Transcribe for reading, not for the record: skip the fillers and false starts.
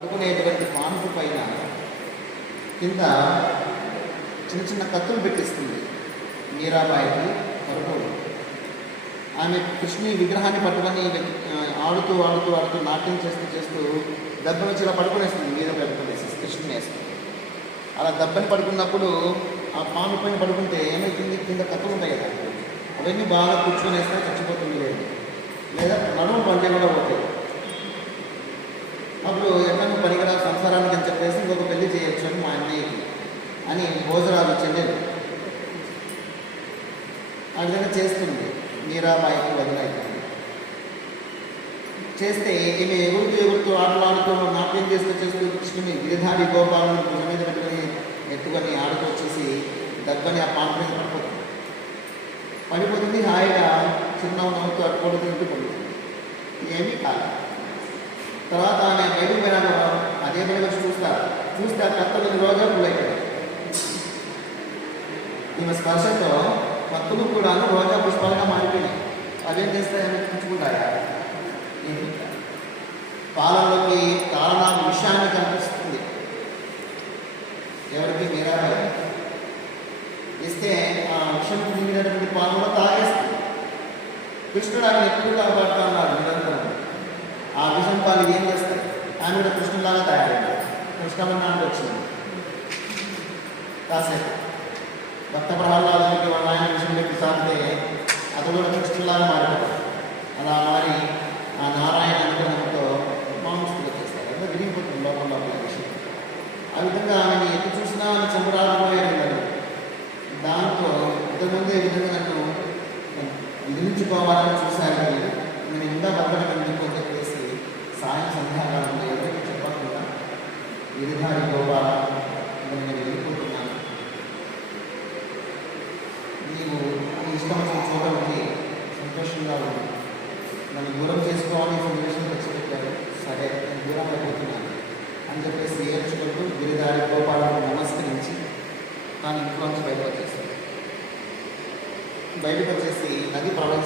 పడుకునేటువంటి పానుపు పైన కింద చిన్న చిన్న కత్తులు పెట్టిస్తుంది మీరాబాయికి పరుపుడు. ఆమె కృష్ణుని విగ్రహాన్ని పట్టుకొని ఆడుతూ ఆడుతూ ఆడుతూ నాట్యం చేస్తూ దెబ్బ నుంచి ఇలా పడుకునేస్తుంది, మీద పెట్టుకునేసి కృష్ణుని వేస్తుంది. అలా దెబ్బని పడుకున్నప్పుడు ఆ పాము పైన పడుకుంటే ఏమైతుంది, కింద కత్తులు ఉంటాయి కదా, అవన్నీ బాగా కూర్చొని వేస్తే చచ్చిపోతుంది లేదు, లేదా నడుము పంటే కూడా పోతాయి. అప్పుడు ఎట్లా పనికిరా సంసారానికి అని చెప్పేసి ఇంకొక పెళ్లి చేయొచ్చు అని మా అన్నయ్యకి అని భోజరాలు చెల్లెలు ఆ విధంగా చేస్తుంది. మీరాబాయికి వదిలైతుంది. చేస్తే ఈమె ఎగురుతూ ఆటలాడుతూ నాట్యం చేస్తూ కృష్ణుని గిరిధారి గోపాలను భుజ మీద పెట్టుకుని ఎత్తుకొని ఆడుతూ వచ్చేసి దెబ్బని ఆ పాంట మీద పడిపోతుంది. హాయిగా చిన్న నవ్వుతూ అట్టుకోడు పడుతుంది. ఏమీ కాదు. తర్వాత ఆమె బయటకు పోయినాక అదే పనిగా చూస్తే ఆ కత్తలు రోజా పుల్లైపోయాయి. ఈమె స్పర్శతో కత్తులు కూడా రోజా పుష్పాలుగా మారిపోయినాయి. అవేం చేస్తాయని పుచ్చుకుంటాయా? పాలలోకి తాళనాకు విషయాన్ని కనిపిస్తుంది. ఎవరికి మీరాబాయి ఇస్తే ఆ విషయం మింగినటువంటి పాలలో తాగేస్తుంది. కృష్ణుడు ఆమె ఎప్పుడు కాపాడుతూ అన్నాడు నిరంతరం. ఆ విషం పాలు ఏం చేస్తాయి? ఆమె కూడా కృష్ణులాగా తయారైంది. కృష్ణమన్నానికి వచ్చింది. కాసేపు భక్త ప్రహ్లాదునికి వాళ్ళ ఆయన విషయం పెట్టి సాగితే అతడు కూడా కృష్ణులాగా మారిపోతాడు. అలా మారి ఆ నారాయణ అనుగ్రహంతో మాంసకులు చేస్తారు. అంటే విరిగిపోతుంది లోపల విషయం. ఆ విధంగా ఆమెని ఎటు చూసినా ఆమె చంపరాకపోయారు. దాంతో ఇంతకుముందే విధంగా నన్ను విధించుకోవాలని చూశారు. నేను ఇంకా బతకడం ఎందుకు అని చెప్పేసి సాయం సంధ్యాకాలంలో ఎవరికి చెప్పకుండా గిరిధారి గోపాల నేను వెళ్ళిపోతున్నాను, నీవు నీ ఇష్టం వచ్చిన చోట ఉండి సంతోషంగా ఉంది, నన్ను దూరం చేసుకోవాలని సందేశం తెచ్చిపెట్టారు. సరే నేను దూరం అయిపోతున్నాను అని చెప్పేసి ఏడ్చుకుంటూ గిరిధారి గోపాలను నమస్కరించి తాను ఇంట్లోంచి బయటకు వచ్చేసి నది ప్రవహిస్తుంది.